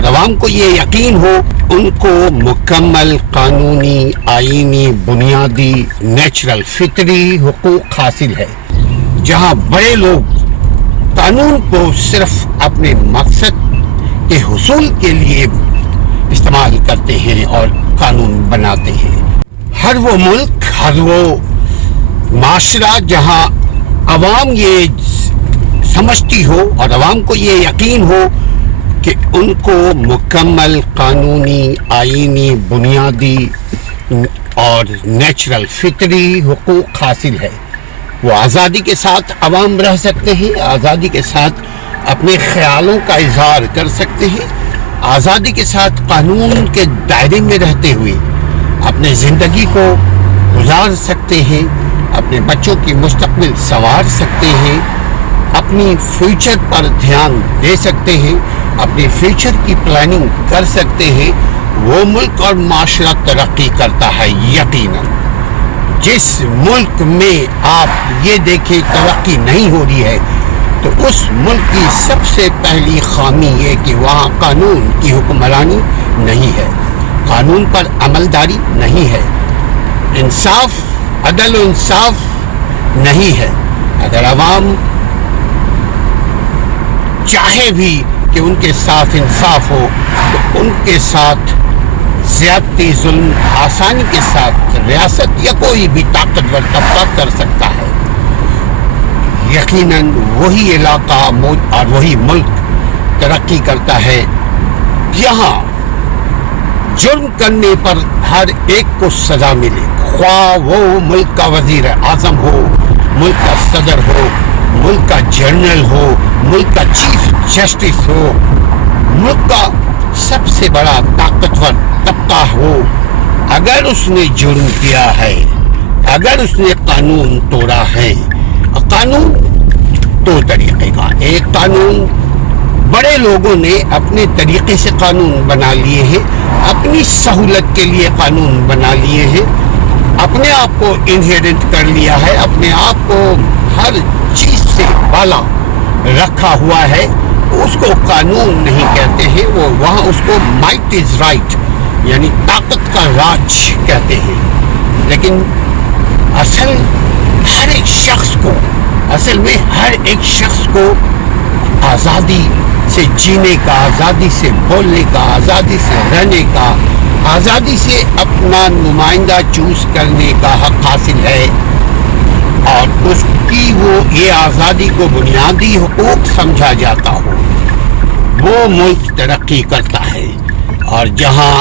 اور عوام کو یہ یقین ہو ان کو مکمل قانونی، آئینی، بنیادی، نیچرل، فطری حقوق حاصل ہے، جہاں بڑے لوگ قانون کو صرف اپنے مقصد کے حصول کے لیے استعمال کرتے ہیں اور قانون بناتے ہیں۔ ہر وہ ملک، ہر وہ معاشرہ جہاں عوام یہ سمجھتی ہو اور عوام کو یہ یقین ہو کہ ان کو مکمل قانونی، آئینی، بنیادی اور نیچرل، فطری حقوق حاصل ہے، وہ آزادی کے ساتھ عوام رہ سکتے ہیں، آزادی کے ساتھ اپنے خیالوں کا اظہار کر سکتے ہیں، آزادی کے ساتھ قانون کے دائرے میں رہتے ہوئے اپنے زندگی کو گزار سکتے ہیں، اپنے بچوں کی مستقبل سنوار سکتے ہیں، اپنی فیوچر پر دھیان دے سکتے ہیں، اپنی فیوچر کی پلاننگ کر سکتے ہیں۔ وہ ملک اور معاشرہ ترقی کرتا ہے یقیناً۔ جس ملک میں آپ یہ دیکھیں ترقی نہیں ہو رہی ہے تو اس ملک کی سب سے پہلی خامی یہ کہ وہاں قانون کی حکمرانی نہیں ہے، قانون پر عملداری نہیں ہے، انصاف، عدل و انصاف نہیں ہے۔ اگر عوام چاہے بھی کہ ان کے ساتھ انصاف ہو تو ان کے ساتھ زیادتی، ظلم آسانی کے ساتھ ریاست یا کوئی بھی طاقتور طبقہ کر سکتا ہے۔ یقیناً وہی علاقہ اور وہی ملک ترقی کرتا ہے یہاں جرم کرنے پر ہر ایک کو سزا ملے، خواہ وہ ملک کا وزیر اعظم ہو، ملک کا صدر ہو، ملک کا جنرل ہو، ملک کا چیف جسٹس ہو، ملک کا سب سے بڑا طاقتور طبقہ ہو۔ اگر اس نے جرم کیا ہے، اگر اس نے قانون توڑا ہے، قانون دو طریقے کا، ایک قانون بڑے لوگوں نے اپنے طریقے سے قانون بنا لیے ہیں، اپنی سہولت کے لیے قانون بنا لیے ہیں، اپنے آپ کو انہیرنٹ کر لیا ہے، اپنے آپ کو ہر چیز سے بالا رکھا ہوا ہے، اس کو قانون نہیں کہتے ہیں، وہ وہاں اس کو مائٹ از رائٹ یعنی طاقت کا راج کہتے ہیں۔ لیکن اصل میں ہر ایک شخص کو آزادی سے جینے کا، آزادی سے بولنے کا، آزادی سے رہنے کا، آزادی سے اپنا نمائندہ چوز کرنے کا حق حاصل ہے، اور اس کی یہ آزادی کو بنیادی حقوق سمجھا جاتا ہو، وہ ملک ترقی کرتا ہے۔ اور جہاں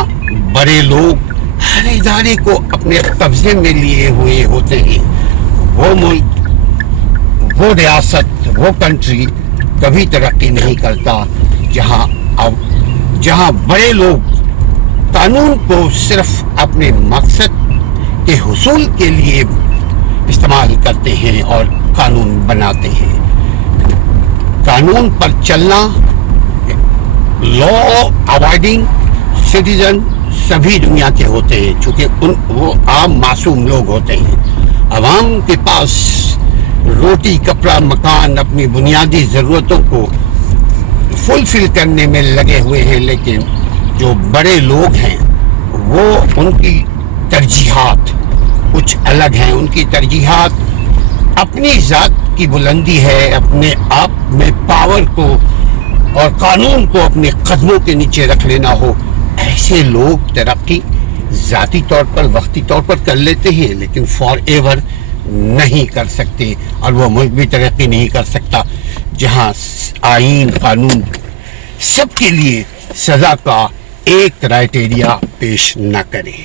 بڑے لوگ ہر ادارے کو اپنے قبضے میں لیے ہوئے ہوتے ہیں، وہ ملک، وہ ریاست، وہ کنٹری کبھی ترقی نہیں کرتا جہاں بڑے لوگ قانون کو صرف اپنے مقصد کے حصول کے لیے استعمال کرتے ہیں اور قانون بناتے ہیں۔ قانون پر چلنا، لا اوائڈنگ سٹیزن سبھی دنیا کے ہوتے ہیں، چونکہ وہ عام معصوم لوگ ہوتے ہیں۔ عوام کے پاس روٹی، کپڑا، مکان، اپنی بنیادی ضرورتوں کو فلفل کرنے میں لگے ہوئے ہیں، لیکن جو بڑے لوگ ہیں وہ ان کی ترجیحات کچھ الگ ہیں، ان کی ترجیحات اپنی ذات کی بلندی ہے، اپنے آپ میں پاور کو اور قانون کو اپنے قدموں کے نیچے رکھ لینا ہو، ایسے لوگ ترقی ذاتی طور پر، وقتی طور پر کر لیتے ہیں، لیکن فار ایور نہیں کر سکتے، اور وہ ملک بھی ترقی نہیں کر سکتا جہاں آئین، قانون سب کے لیے سزا کا ایک کرائٹیریا پیش نہ کرے۔